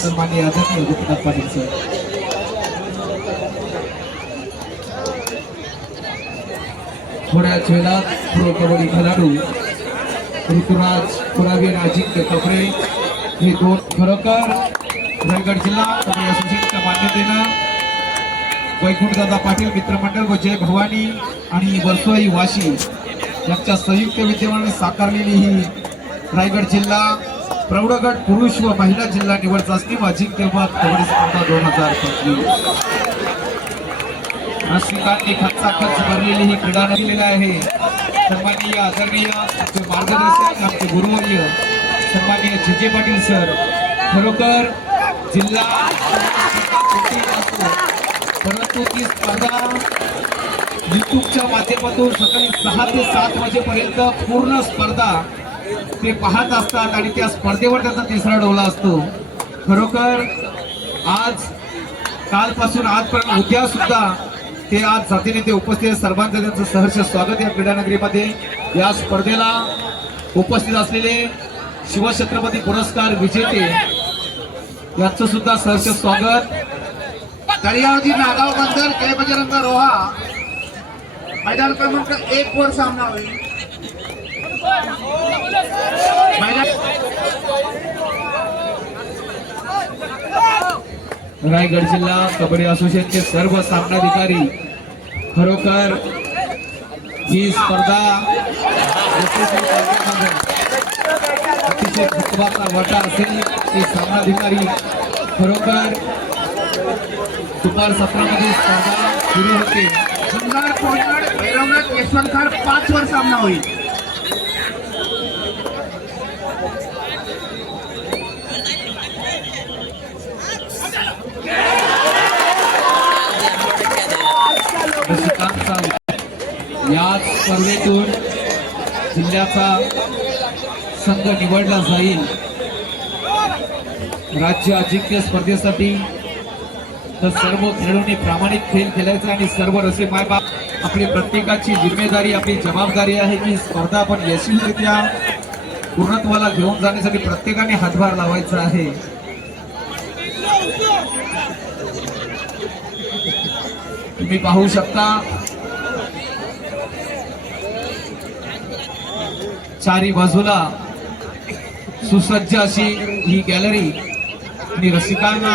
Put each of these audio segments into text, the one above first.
सन्माननीय आदरणीय गोपीनाथ पाटील सर। थोड्याच वेळात प्रो कबड्डी खेळाडू ऋतुराज कुरावीर अजिंक्य कपडे हे दोन खरोखर रायगड जिल्हा कबड्डी असोसिएशनच्या मान्यतेनं वैकुंठदादा पाटील मित्रमंडळ व जय भवानी आणि वर्सोई वाशी यांच्या संयुक्त विद्यमाने साकारलेली ही रायगड जिल्हा प्रौढ गट पुरुष व महिला जिल्हा निवड चाचणी व अजिंक्यपद कबड्डी स्पर्धा 2025 रसिकांनी खचाखच भरलेली ही क्रीडा केलेली आहे। सन्माननीय आदरणीय आमचे मार्गदर्शक आमचे गुरुवर्य सन्माननीय जे पाटील सर खरोखर जिल्हा परंतु ती स्पर्धा युट्यूबच्या माध्यमातून सकाळी 6 ते 7 वाजेपर्यंत पूर्ण स्पर्धा ते पाहत असतात आणि त्या स्पर्धेवर त्यांचा तिसरा डोला असतो। खरोखर आज कालपासून आजपर्यंत उद्या सुद्धा ते आज जातीने ते उपस्थित सर्वांचं त्यांचं सहर्ष स्वागत या क्रीडानगरीमध्ये। या स्पर्धेला उपस्थित असलेले शिवछत्रपती पुरस्कार विजेते यांचं सुद्धा सहर्ष स्वागत। दर्यावती नागाव बंदर जय बजरंग रोहा मैदान क्रमांक 1 वर सामना होईल। रायगड जिल्हा कबड्डी असोसिएशनचे सर्व सामनाधिकारी खरोखर ही स्पर्धा अतिशय महत्त्वाचा वाटा असेल ते सामनाधिकारी खरोखर दुपार सत्रामध्ये स्पर्धा सुरू होते। जुन्नर कोयनाड भैरवनाथ यशवंतखाड 5 वर सामना होईल। या स्पर्धेतून जिल्ह्याचा संघ निवडला जाईल राज्य अजिंक्य स्पर्धेसाठी। तर सर्व खेळाडूंनी प्रामाणिक खेळ खेळायचा आणि सर्व रसिक मायबाप आपली प्रत्येकाची जिम्मेदारी आपली जबाबदारी आहे की स्पर्धा आपण यशस्वीरित्या पूर्णत्वाला घेऊन जाण्यासाठी प्रत्येकाने हातभार लावायचा आहे। तुम्ही पाहू शकता चारी बाजूला सुसज्ज अशी ही गॅलरी आणि रसिकांना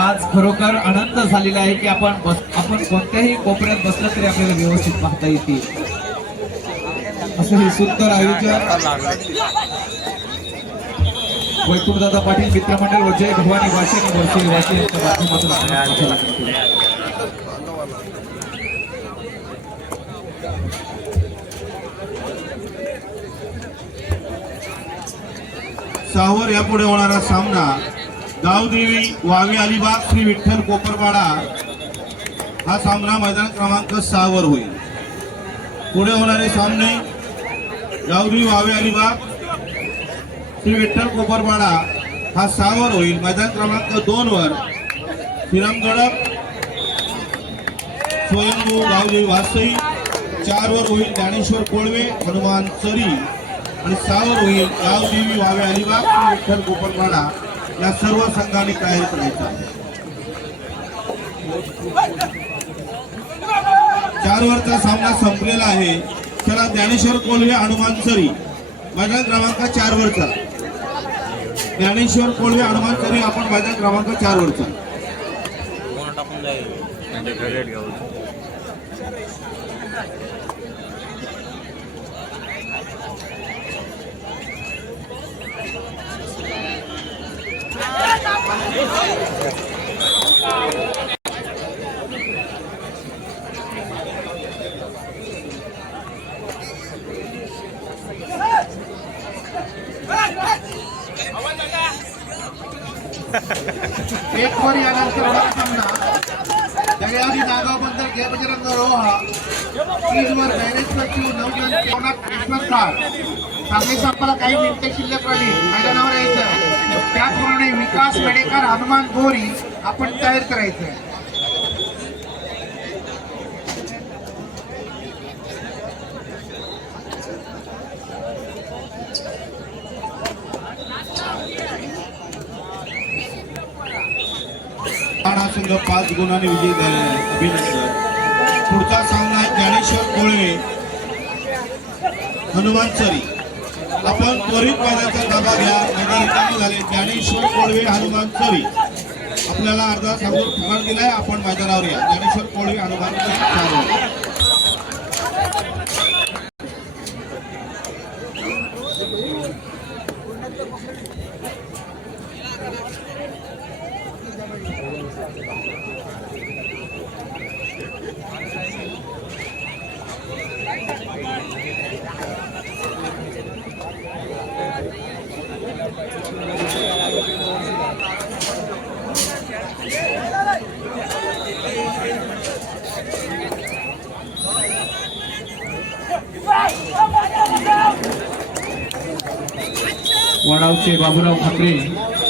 आज खरोखर आनंद झालेला आहे की आपण कोणत्याही कोपऱ्यात बसलं तरी आपल्याला व्यवस्थित पाहता येते। असं हे सुंदर आयोजन वैकुंठदादा पाटील मित्रमंडळ व जय भवानी वाशी आणि वर्सोई वाशी यांच्या माध्यमातून आपण सावर यापुढे होणारा सामना गावदेवी वावी अलिबाग श्री विठ्ठल कोपरपाडा हा सामना मैदान क्रमांक 6 वर होईल। पुढे होणारे सामने गावदेवी वावी अलिबाग श्री विठ्ठल कोपरपाडा हा 6 वर होईल। मैदान क्रमांक 2 वर श्रीरामगड स्वयंभू गावदेवी वासई 4 वर होईल ज्ञानेश्वर कोळवे हनुमान चरी आणि 6 वर होईल गावदेवी वावे अलिबाग श्री विठ्ठल कोपरपाडा या सर्व संघांनी तयारी करायची आहे। 4 वरचा सामना संपलेला आहे। चला ज्ञानेश्वर कोल्हे हनुमान चरी मैदान क्रमांक 4 वरचा ज्ञानेश्वर कोल्हे हनुमान चरी आपण मैदान क्रमांक 4 वरचा एक वर यानंतर होणारा सामना दर्यावती नागाव बंदर जय बजरंग रोहा 3 वर बॅरेजपैकी 9 यशवंतखाड सामने संपाला काही मिनिटे शिल्लक राहिली मैदानावर यायचं। त्याचप्रमाणे विकास मेडेकर हनुमान गोरी आपण तयार करायचं। महाड हा संघ 5 गुणांनी विजयी झालेला आहे. अभिनंदन. पुढचा सामना आहे ज्ञानेश्वर कोळवे हनुमान चरी. आपण त्वरित मैदानाचा ताबा घ्या. मैदान रिकामे झाले. ज्ञानेश्वर कोळवे हनुमान चरी आपल्याला अर्धा सामोर पुकार दिलाय. आपण मैदानावर या. ज्ञानेश्वर कोळवे हनुमान चरी. वडावचे बाबूराव ठाकरे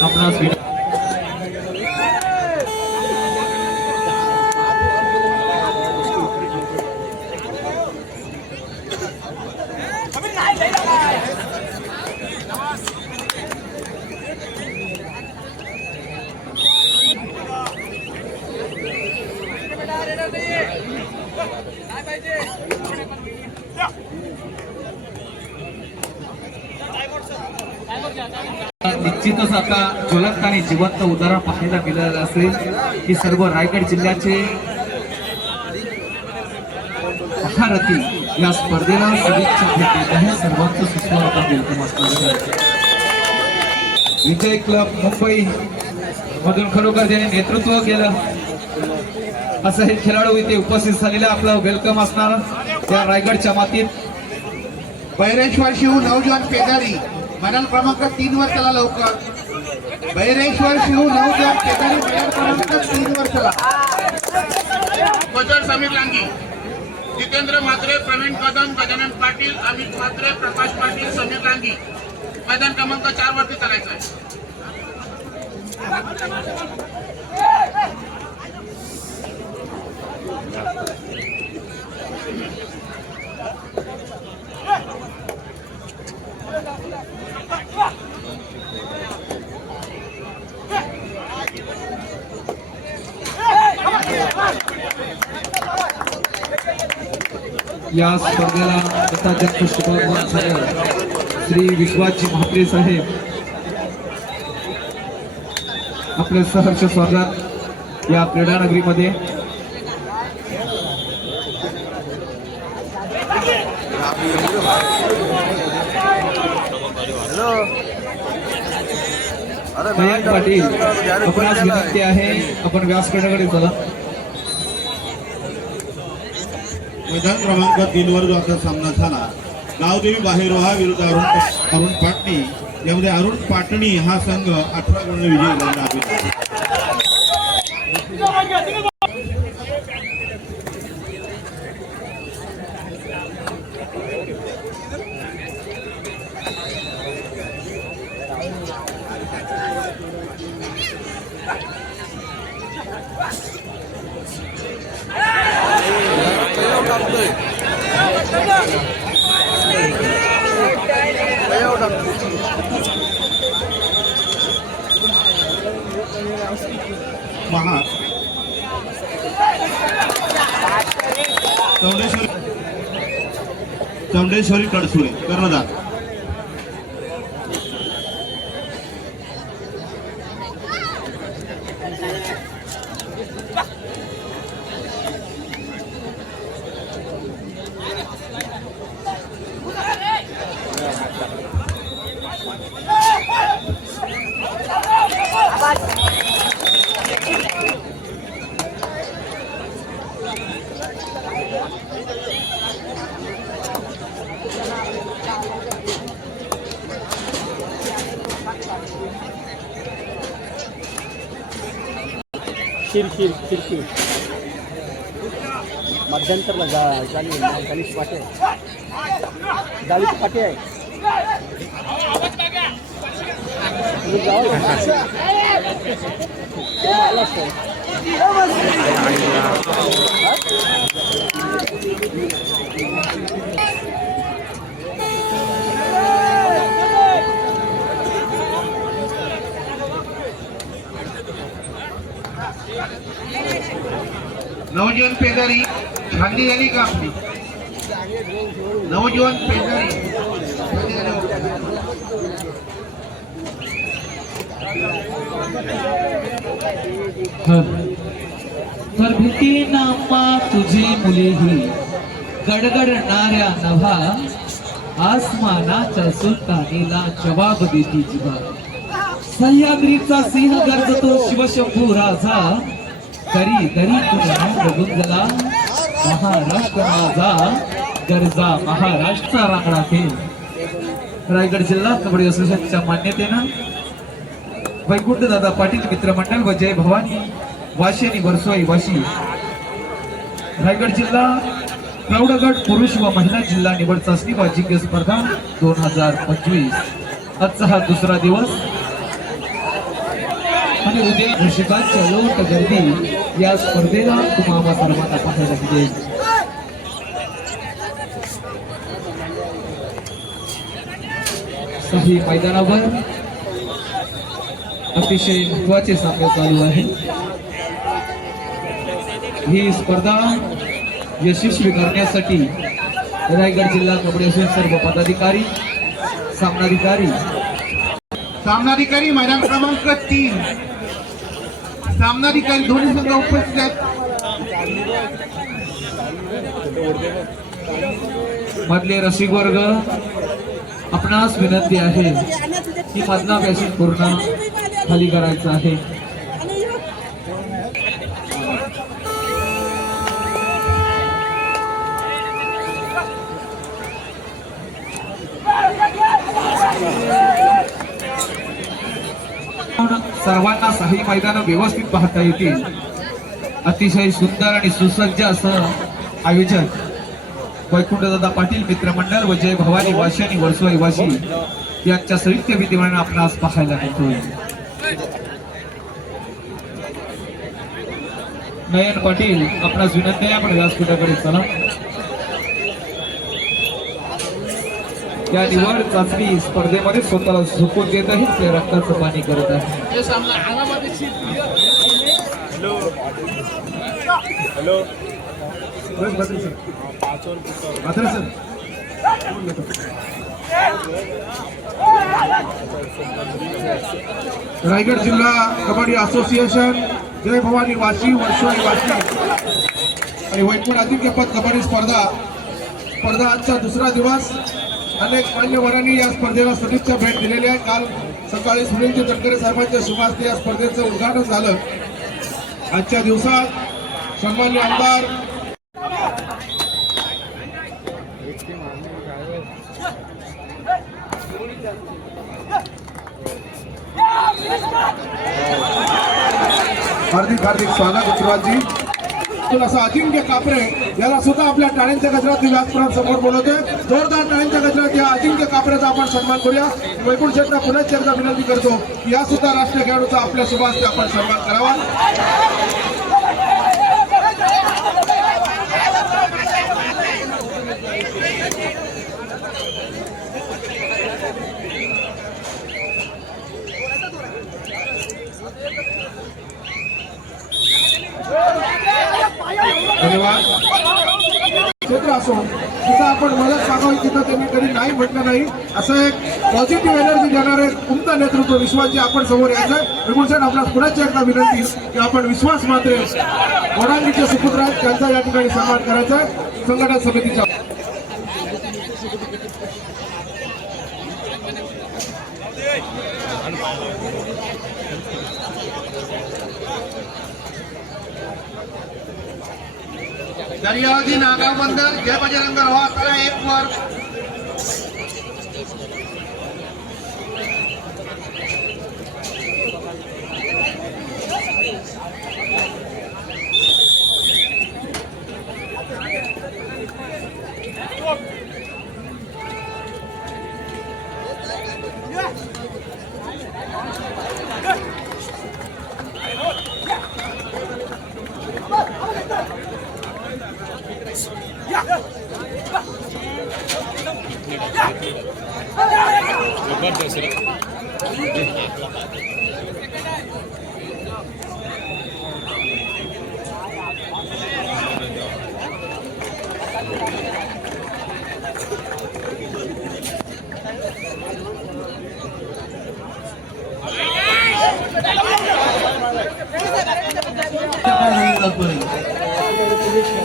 आपणास निश्चितच आता ज्वलंत आणि जिवंत उदाहरण पाहायला मिळालं असेल की सर्व रायगड जिल्ह्याचे महारथी या स्पर्धेला शुभेच्छा देत आहे. सर्वांचं सुस्वागत वेलकम असणार. विजय क्लब मुंबई मधून खरोखर ज्याने नेतृत्व केलं असं हे खेळाडू इथे उपस्थित झालेलं आपलं वेलकम असणार. त्या रायगडच्या मातीत बैरेश्वर शिव नवजवान पेदारी मैदान क्रमांक 3 वर चला लवकर. बैरेश्वर शिव नवजवान पेदारी मैदान क्रमांक 3 वर चला. बजर समीर लांगी, जितेंद्र म्हात्रे, प्रवीण कदम, गजानन पाटील, अमित म्हात्रे, प्रकाश पाटील, समीर लांगी मैदान क्रमांक 4 वरती चालायचं आहे. या स्पर्धेला दत्ताजन शुभागमन झालं. श्री विश्वासजी म्हात्रे साहेब आपले सहर्ष स्वागत या क्रीडा नगरीमध्ये. मयंक पाटील आपणास विनंती आहे आपण व्यासपीठाकडे चला. मैदान क्रमांक 3 वर जो आता सामना झाला गावदेवी बाहेरोहा विरुद्ध अरुण पाटणी यामध्ये अरुण पाटणी हा संघ 18 गुणांनी विजयी झाला आहे. महाड चौंडेश्वरी कडसुळे कर्णधार. खिडकी मध्यंतरला गालीच पाटे गालीच पाटे आहे. पेदारी खांदी झाली का आपली? नवजीवन पेदारी खांदी झाली हो. तर भीती नामा तुझी मुलेही गडगडणाऱ्या नभा आसमानाच्या सुलतानीला जवाब देती जिवा. सह्याद्रीचा सिंह गर्जतो शिवशंभू राजा. दरी दरी तुझ्या गुंजला महाराष्ट्र माझा. गरजा महाराष्ट्र रांगडा खेळ. रायगड जिल्हा कबड्डी असोसिएशनच्या मान्यतेनं वैकुंठ दादा पाटील मित्रमंडळ व जय भवानी वाशी आणि वर्सोई वाशी रायगड जिल्हा प्रौढगट पुरुष व महिला जिल्हा निवड चाचणी व अजिंक्य स्पर्धा 2025. आजचा हा दुसरा दिवस आणि उद्या रसिकांच्या लोट गर्दी या स्पर्धेला तुम्हाला सर्वांना पाहायला मिळेल. काही मैदानावर अतिशय महत्वाचे सामने चालू आहे. ही स्पर्धा यशस्वी करण्यासाठी रायगड जिल्हा कबड्डी असोसिएशन सर्व पदाधिकारी सामनाधिकारी मैदान क्रमांक 3 सामनाधिकारी दोन्ही संघ उपस्थित आहेत. मधले रसिक वर्ग आपणास विनंती आहे की मधला पॅसेज पूर्ण खाली करायचा आहे. सर्वांना साही मैदान व्यवस्थित पाहता येतील. अतिशय सुंदर आणि सुसज्ज असं आयोजन वैकुंठदादा पाटील मित्रमंडळ व जय भवानी वाशी आणि वर्सोई वाशी यांच्या संयुक्त विद्यमाने आपणास पाहायला मिळतोय. नयन पाटील आपणास विनंती आहे आपण व्यासपीठाकडे चला. या निवड चाचणी स्पर्धेमध्ये स्वतःला झोपून देत आहे ते रक्ताचं पाणी करत आहे. रायगड जिल्हा कबड्डी असोसिएशन जय भवानी वाशी वर्सोई वाशी आणि वैकुंठ अजिंक्यपद कबड्डी स्पर्धा आजचा दुसरा दिवस. अनेक मान्यवरांनी या स्पर्धेला सदिच्छा भेट दिलेली आहे. काल सकाळी सुनीलजी तटकरे साहेबांच्या शुभास्ते या स्पर्धेचं उद्घाटन झालं. आजच्या दिवसात सन्मान्य आमदार हार्दिक स्वागत उत्सवाची. असं अजिंक्य कापरे याला सुद्धा आपल्या टाळ्यांच्या गजरात व्यासपीठात समोर बोलवते. जोरदार टाळ्यांच्या गजरात या अजिंक्य कापरेचा आपण सन्मान करूया. वैकुंठ शेठला पुन्हा एकदा विनंती करतो की या सुद्धा राष्ट्रीय खेळाडूचा आपल्या शुभास्ते आपण सन्मान करावा. धन्यवाद. क्षेत्र असो तिथं आपण मदत सांगावी तिथं त्यांनी कधी नाही म्हटलं नाही. असं एक पॉझिटिव्ह एनर्जी देणारे उमदा नेतृत्व विश्वासचे आपण समोर यायचं. विपुलसेठ आपल्याला पुन्हा एकदा विनंती की आपण विश्वास मात्रे वडांगीचे सुपुत्र आहेत त्यांचा या ठिकाणी सन्मान करायचा आहे. संघटन समितीचा दर्यावधी नागाव बंदर जय बजरंग रवा करा एक वर.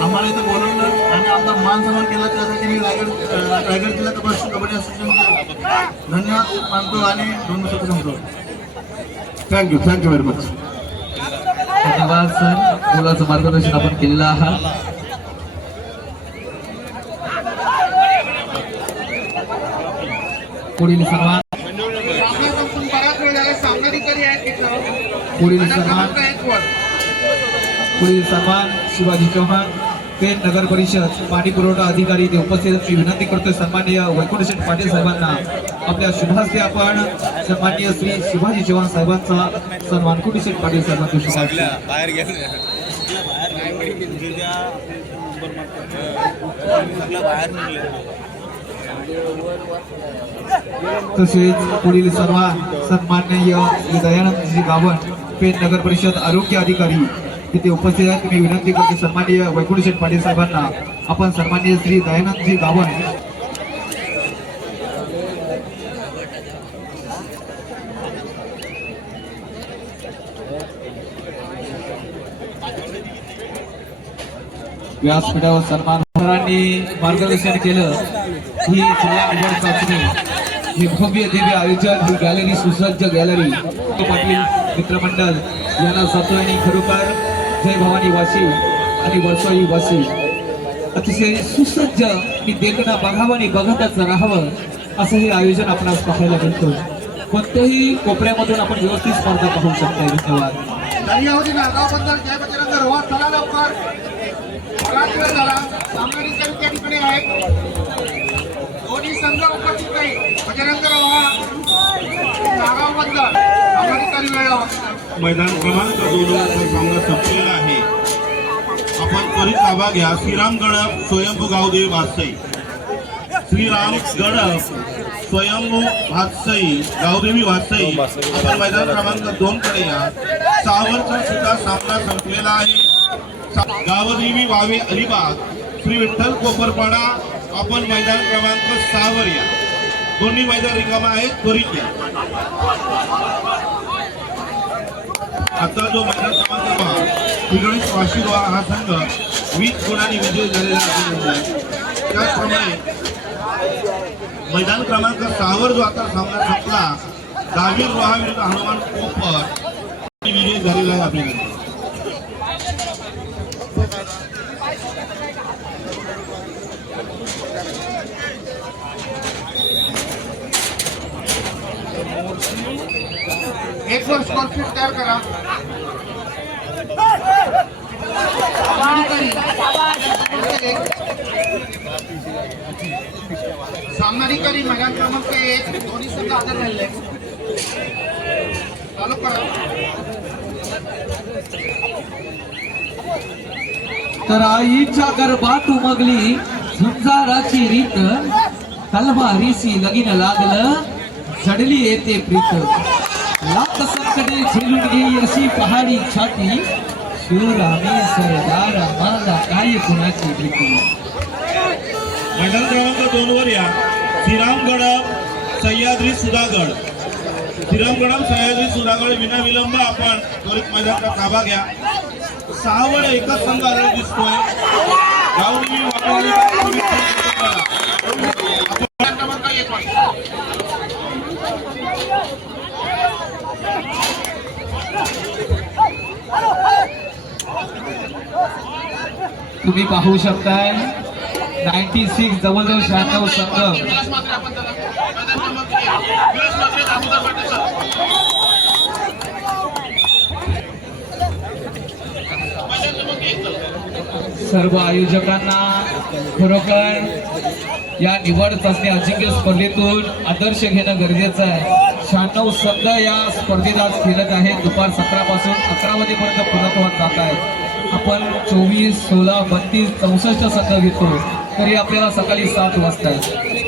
आम्हाला इथं बोलवलं आणि आपला मान सन्मान केला त्यासाठी मी रायगड जिल्हा कबड्डी असोसिएशनचे धन्यवाद मानतो आणि दोन शब्द सांगतो. Thank you very much. धन्यवाद सर, मुलाचं मार्गदर्शन आपण केलेलं आहात. पुढील सन्मान सामना संपून बराच वेळ झाला. सामनाधिकारी आहेत तिथं. पुढील मंडळ सन्मान क्रमांक 1 वर. पुढील सन्मान शिवाजी चव्हाण, पेन नगर परिषद पाणी पुरवठा अधिकारी ते उपस्थित. मी विनंती करतोय सन्माननीय वैकुंठ शेठ पाटील साहेबांना आपल्या शुभास्ते आपण सन्माननीय श्री शिवाजी चव्हाण साहेबांचा सन्मान वैकुंठ शेठ पाटील साहेबांचा शुभास्ते. तसेच पुढील सन्मान सन्माननीय श्री दयानंदजी गावण, पेन नगर परिषद आरोग्य अधिकारी तिथे उपस्थित आहेत. मी विनंती करते सन्माननीय वैकुंठ शेठ पाटील साहेबांना आपण सन्माननीय श्री दयानंदजी गावण व्यासपीठावर सन्मान सरांनी मार्गदर्शन केलं. ही जिल्हा निवड चाचणी, ही भव्य दिव्य आयोजन, ही गॅलरी सुसज्ज गॅलरी पाटील मित्रमंडळ यांना सातव्याने खरोखर जय भवानी वासी आणि वळसोळी वासी अतिशय सुसज्ज आणि देखणं बघावं आणि बघतच राहावं असं हे आयोजन आपणास पाहायला मिळतं. कोणत्याही कोपऱ्यामधून आपण व्यवस्थित स्पर्धा पाहू शकता. धन्यवाद. दर्यावधी नागावबद्दल जय बजरंग रोहा. चला लवकर, बराच वेळ झाला. सामनाधिकारी त्या ठिकाणी आहेत. दोन्ही संघ उपस्थित आहे. बजरंग रोहा नागावबद्दल सामनाधिकारी वेळ लावा. मैदान क्रमांक 2 वर सामना संपलेला आहे. आपण त्वरित ताबा घ्या. श्रीराम गडप स्वयंभू गावदेवी वासई, श्रीराम गडप स्वयंभू वासई गावदेवी वासई. आपण मैदान क्रमांक 2 कडे या. सावरचा सुद्धा सामना संपलेला आहे. गावदेवी वावे अलिबाग, श्री विठ्ठल कोपरपाडा. आपण मैदान क्रमांक 6 वर या. दोन्ही मैदान रिकामा आहेत, त्वरित या. आता जो मैदान क्रमांक 5 वाशीवा हा संघ 20 गुणांनी विजय झालेला आहे. त्याचप्रमाणे मैदान क्रमांक 6 वर जो आता सामना संपला, दावीर रोहा विरुद्ध हनुमान कोपर विजय झालेला आहे आपल्याकडे. एक वर स्कॉर्पिट तयार करा. सामनाधिकारी मैदान क्रमांक 1 दोन्ही संघ हजर झालेले. चालू करा. तर आईच्या गर्भात उमगली झुंजाराची रीत, तलवारीसी लगीन लागलं जडली येते प्रीत. लाख संकटे झेलून घेई अशी पहाडी छाती, शूर आम्ही सरदार माझा काय कुणाची भीती. मैदान क्रमांक 2 वर या. श्रीरामगड सह्याद्री सुधागड, श्रीरामगड सह्याद्री सुधागड. विनाविलंब आपण त्वरित मैदानाचा ताबा घ्या. 6 वर एकच संघ आलेला दिसतोय. गावदेवी वाघवाडी क्रमांक 1 वर. तुम्ही पाहू शकताय 96 जवळजवळ 96 संघ. विलास मात्रे आपण त्याला मैदान क्रमांक 1. विलास मात्रे दामोदर पाटील सर. मैदान क्रमांक 1. सर्व आयोजकांना खरोखर या निवड चाचणी अजिंक्य स्पर्धेतून आदर्श घेणं गरजेचं आहे. 96 संघ या स्पर्धेत आज खेळत आहेत. दुपार 17 पासून 11 वाजेपर्यंत पूर्णत्वास जात आहेत. आपण 24, 16, 32, 64 संघ घेतो तरी आपल्याला सकाळी 7 वाजता.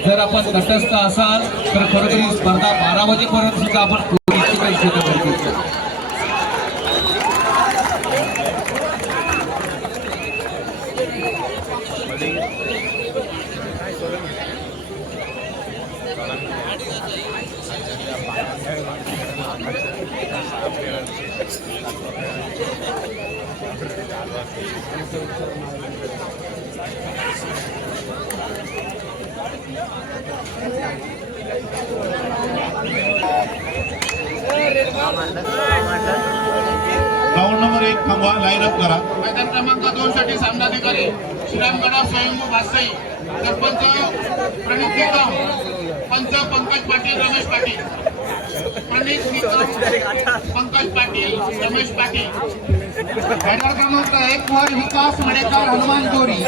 जर आपण तटस्थ असाल तर खरोखर ही स्पर्धा 12 वाजेपर्यंत सुद्धा आपण पूर्ण घेणं गरजेचं आहे. ग्राउंड नंबर 1 थांबवा, लाईन अप करा. मैदान क्रमांक 2 साठी सामनाधिकारी श्रीरामगडा स्वयंभू भासाई, सरपंच प्रणित निकम, पंच पंकज पाटील रमेश पाटील. प्रणित निकम, पंकज पाटील रमेश पाटील. मैदान क्रमांक 1 वर विकास मडेकर हनुमान गोरी.